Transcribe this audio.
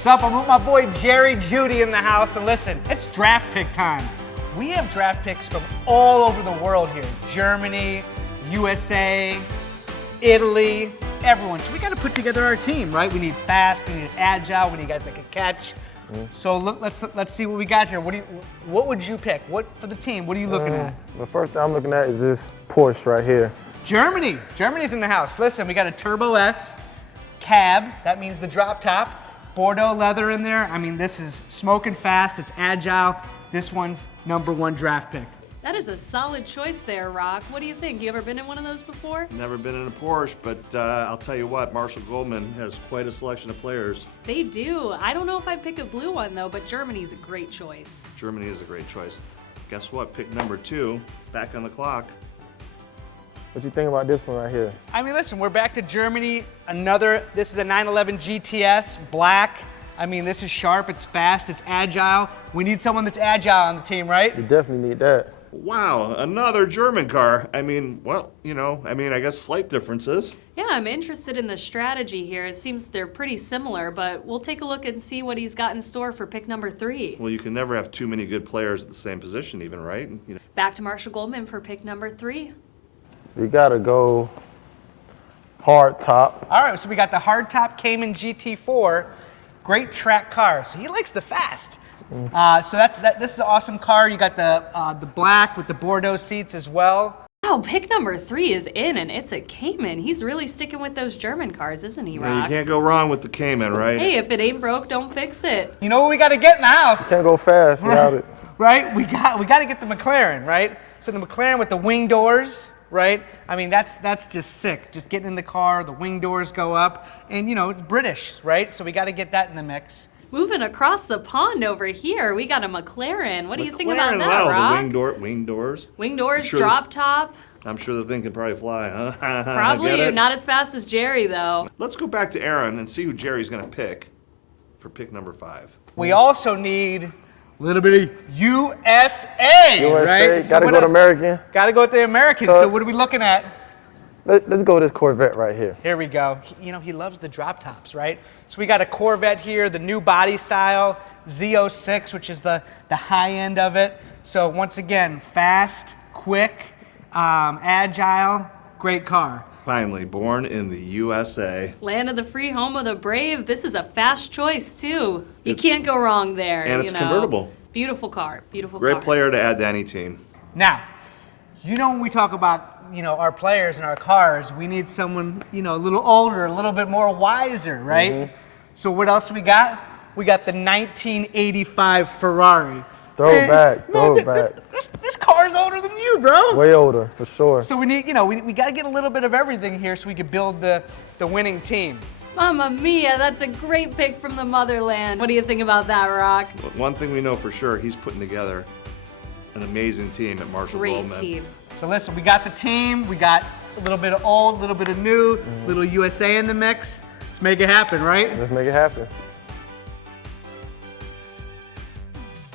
What's up? I'm with my boy Jeudy in the house, and listen, it's draft pick time. We have draft picks from all over the world here. Germany, USA, Italy, everyone. So we got to put together our team, right? We need fast, we need agile, we need guys that can catch. So look, let's see what we got here. What would you pick? What for the team? What are you looking at? The first thing I'm looking at is this Porsche right here. Germany's in the house. Listen, we got a Turbo S cab. That means the drop top. Bordeaux leather in there. I mean, this is smoking fast. It's agile. This one's #1 draft pick. That is a solid choice there, Rock. What do you think? You ever been in one of those before? Never been in a Porsche, but I'll tell you what, Marshall Goldman has quite a selection of players. They do. I don't know if I'd pick a blue one, though, but Germany's a great choice. Germany is a great choice. Guess what? Pick #2, back on the clock. What you think about this one right here? I mean, listen, we're back to Germany. This is a 911 GTS, black. I mean, this is sharp, it's fast, it's agile. We need someone that's agile on the team, right? You definitely need that. Wow, another German car. I mean, well, I guess slight differences. Yeah, I'm interested in the strategy here. It seems they're pretty similar, but we'll take a look and see what he's got in store for pick #3. Well, you can never have too many good players at the same position even, right? Back to Marshall Goldman for pick #3. We gotta go hard top. All right, so we got the hardtop Cayman GT4, great track car. So he likes the fast. So this is an awesome car. You got the black with the Bordeaux seats as well. Wow, pick #3 is in, and it's a Cayman. He's really sticking with those German cars, isn't he, You Rock? can't go wrong with the Cayman, right? Hey, if it ain't broke, don't fix it. You know what we got to get in the house? Can't go fast without it. Right? We got to get the McLaren, right? So the McLaren with the wing doors, right? I mean, that's just sick. Just getting in the car, the wing doors go up, and it's British, right? So we got to get that in the mix. Moving across the pond over here, we got a McLaren. What do you think about McLaren, that, wow, Rock? the wing doors. Wing doors, Sure. drop top. I'm sure the thing can probably fly, huh? Get Probably it? not as fast as Jerry, though. Let's go back to Aaron and see who Jerry's going to pick for pick #5. We also need a little bit of USA, USA, right? gotta go to American. Got to go with the Americans. So what are we looking at? Let's go with this Corvette right here. Here we go. He loves the drop tops, right? So we got a Corvette here, the new body style, Z06, which is the high end of it. So once again, fast, quick, agile, great car. Finally, born in the USA. Land of the free, home of the brave. This is a fast choice, too. You can't go wrong there. And it's convertible. Beautiful car. Beautiful car. Great player to add to any team. Now, when we talk about our players and our cars, we need someone a little older, a little bit more wiser, right? So what else we got? We got the 1985 Ferrari. Throwback. This car's older than you, bro. Way older, for sure. So we need, we got to get a little bit of everything here so we can build the winning team. Mamma mia, that's a great pick from the motherland. What do you think about that, Rock? One thing we know for sure, he's putting together an amazing team at Marshall Great Goldman. team. So listen, we got the team, we got a little bit of old, a little bit of new, little USA in the mix. Let's make it happen, right? Let's make it happen.